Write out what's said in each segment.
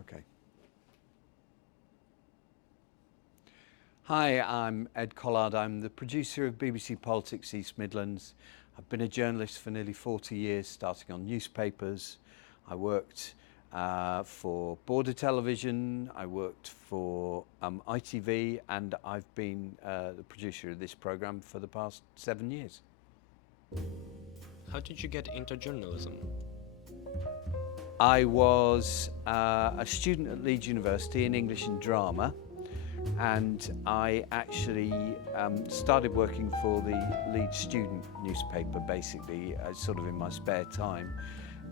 Okay. Hi, I'm Ed Collard. I'm the producer of BBC Politics East Midlands. I've been a journalist for nearly 40 years, starting on newspapers. I worked for Border Television, I worked for ITV, and I've been the producer of this programme for the past 7 years. How did you get into journalism? I was a student at Leeds University in English and Drama, and I actually started working for the Leeds student newspaper, basically, sort of in my spare time,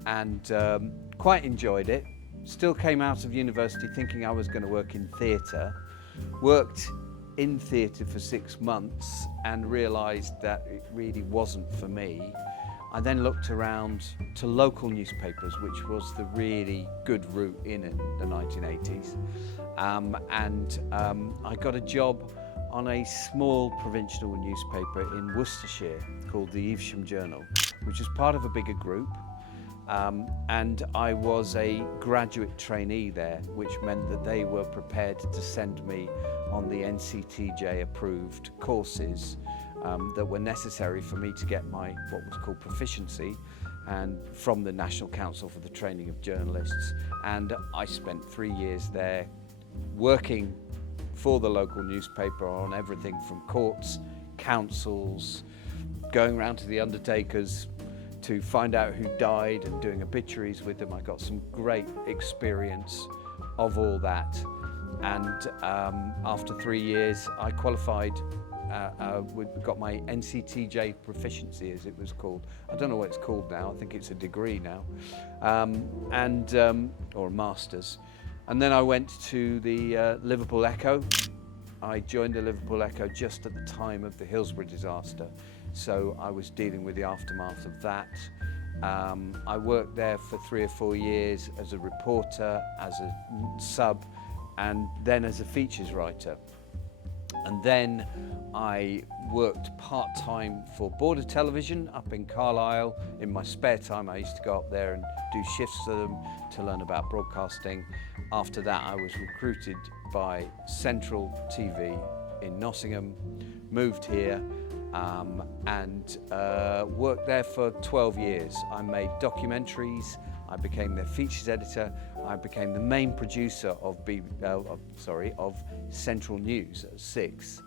and quite enjoyed it. Still came out of university thinking I was going to work in theatre, worked in theatre for 6 months and realised that it really wasn't for me. I then looked around to local newspapers, which was the really good route in the 1980s. I got a job on a small provincial newspaper in Worcestershire called the Evesham Journal, which is part of a bigger group. And I was a graduate trainee there, which meant that they were prepared to send me on the NCTJ approved courses that were necessary for me to get my what was called proficiency, and from the National Council for the Training of Journalists. And I spent 3 years there working for the local newspaper on everything from courts, councils, going around to the undertakers to find out who died and doing obituaries with them. I got some great experience of all that. And after 3 years, I qualified, got my NCTJ proficiency, as it was called. I don't know what it's called now. I think it's a degree now, or a master's. And then I went to the Liverpool Echo. I joined the Liverpool Echo just at the time of the Hillsborough disaster. So I was dealing with the aftermath of that. I worked there for 3 or 4 years as a reporter, as a sub, and then as a features writer. And then I worked part-time for Border Television up in Carlisle. In my spare time, I used to go up there and do shifts for them to learn about broadcasting. After that, I was recruited by Central TV in Nottingham, moved here, and worked there for 12 years. I made documentaries, I became their features editor, I became the main producer of Central News at 6.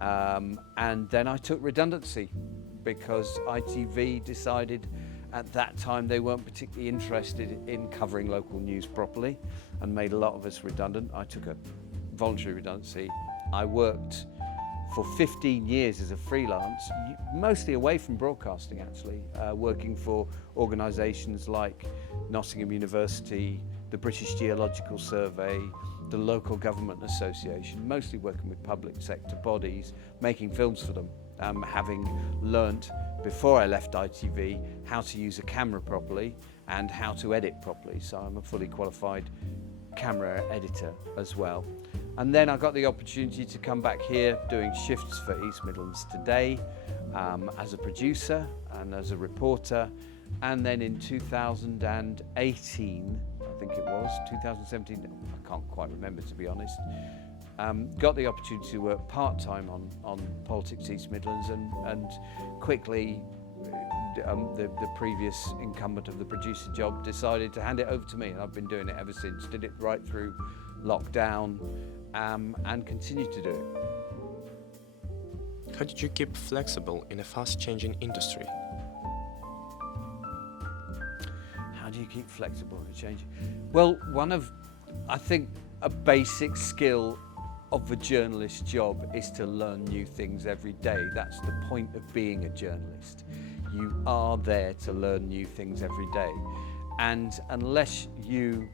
And then I took redundancy because ITV decided at that time they weren't particularly interested in covering local news properly and made a lot of us redundant. I took a voluntary redundancy. I worked for 15 years as a freelance, mostly away from broadcasting actually, working for organisations like Nottingham University, the British Geological Survey, the Local Government Association, mostly working with public sector bodies, making films for them, having learnt before I left ITV how to use a camera properly and how to edit properly. So I'm a fully qualified camera editor as well. And then I got the opportunity to come back here doing shifts for East Midlands Today as a producer and as a reporter. And then in 2018, I think it was, 2017, I can't quite remember to be honest, got the opportunity to work part-time on Politics East Midlands, and quickly the previous incumbent of the producer job decided to hand it over to me, and I've been doing it ever since. Did it right through lockdown and continue to do it. How did you keep flexible in a fast-changing industry? How do you keep flexible and changing? Well, I think a basic skill of the journalist job is to learn new things every day. That's the point of being a journalist. You are there to learn new things every day. And unless you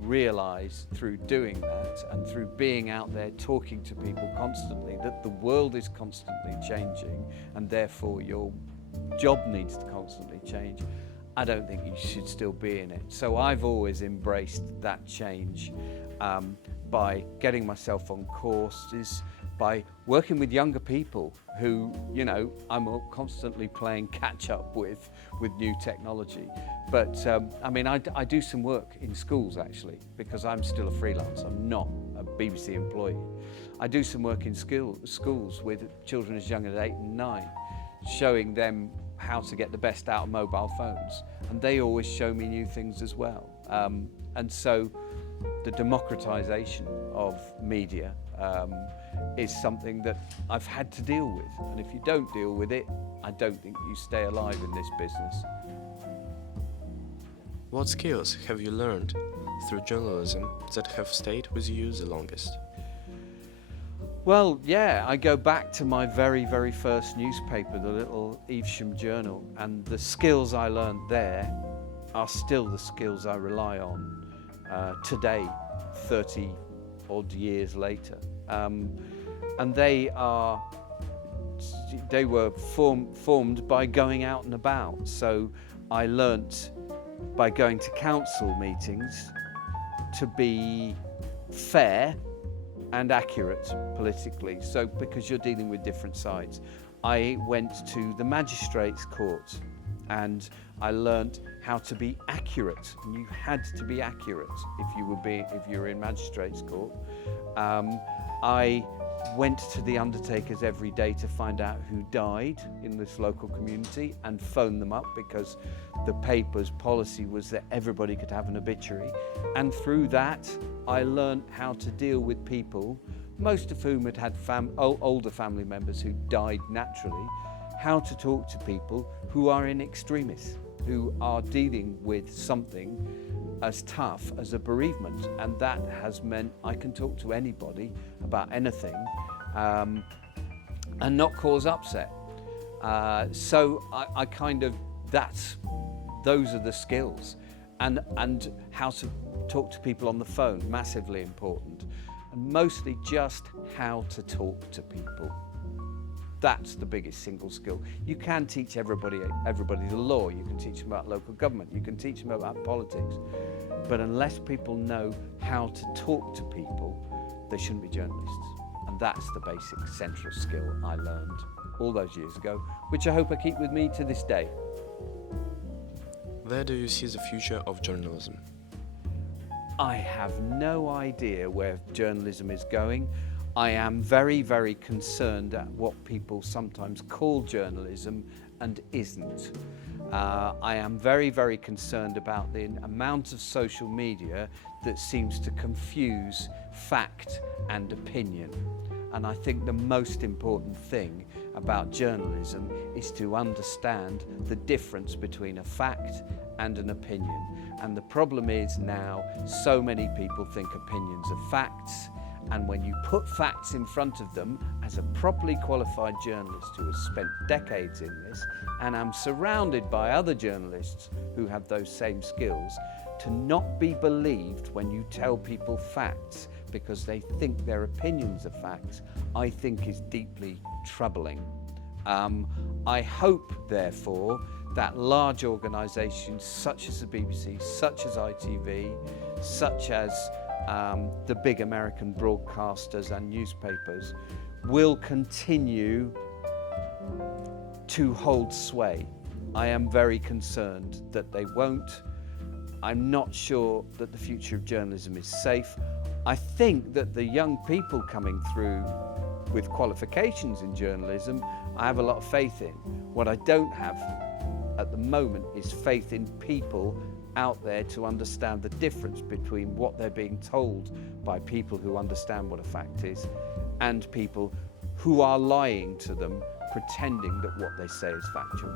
realise through doing that and through being out there talking to people constantly that the world is constantly changing and therefore your job needs to constantly change, I don't think you should still be in it. So I've always embraced that change by getting myself on courses, by working with younger people who, you know, I'm constantly playing catch up with new technology. But I mean, I do some work in schools actually, because I'm still a freelance. I'm not a BBC employee. I do some work in schools with children as young as 8 and 9, showing them how to get the best out of mobile phones. And they always show me new things as well. And so the democratization of media is something that I've had to deal with. And if you don't deal with it, I don't think you stay alive in this business. What skills have you learned through journalism that have stayed with you the longest? Well, yeah, I go back to my very, very first newspaper, the little Evesham Journal, and the skills I learned there are still the skills I rely on today, 30 odd years later. And they were formed by going out and about. So I learnt by going to council meetings to be fair and accurate politically. So because you're dealing with different sides, I went to the magistrates' court and I learnt how to be accurate. And you had to be accurate if you were in magistrates' court. I went to the undertakers every day to find out who died in this local community and phone them up, because the paper's policy was that everybody could have an obituary. And through that, I learned how to deal with people, most of whom had older family members who died naturally, how to talk to people who are in extremis, who are dealing with something as tough as a bereavement. And that has meant I can talk to anybody about anything and not cause upset. So I kind of, those are the skills. And how to talk to people on the phone, massively important. And mostly just how to talk to people. That's the biggest single skill. You can teach everybody the law, you can teach them about local government, you can teach them about politics, but unless people know how to talk to people, they shouldn't be journalists. And that's the basic central skill I learned all those years ago, which I hope I keep with me to this day. Where do you see the future of journalism? I have no idea where journalism is going. I am very, very concerned at what people sometimes call journalism and isn't. I am very, very concerned about the amount of social media that seems to confuse fact and opinion. And I think the most important thing about journalism is to understand the difference between a fact and an opinion. And the problem is now so many people think opinions are facts. And when you put facts in front of them, as a properly qualified journalist who has spent decades in this, and I'm surrounded by other journalists who have those same skills, to not be believed when you tell people facts because they think their opinions are facts, I think is deeply troubling. I hope, therefore, that large organisations such as the BBC, such as ITV, such as the big American broadcasters and newspapers will continue to hold sway. I am very concerned that they won't. I'm not sure that the future of journalism is safe. I think that the young people coming through with qualifications in journalism, I have a lot of faith in. What I don't have at the moment is faith in people out there to understand the difference between what they're being told by people who understand what a fact is and people who are lying to them, pretending that what they say is factual.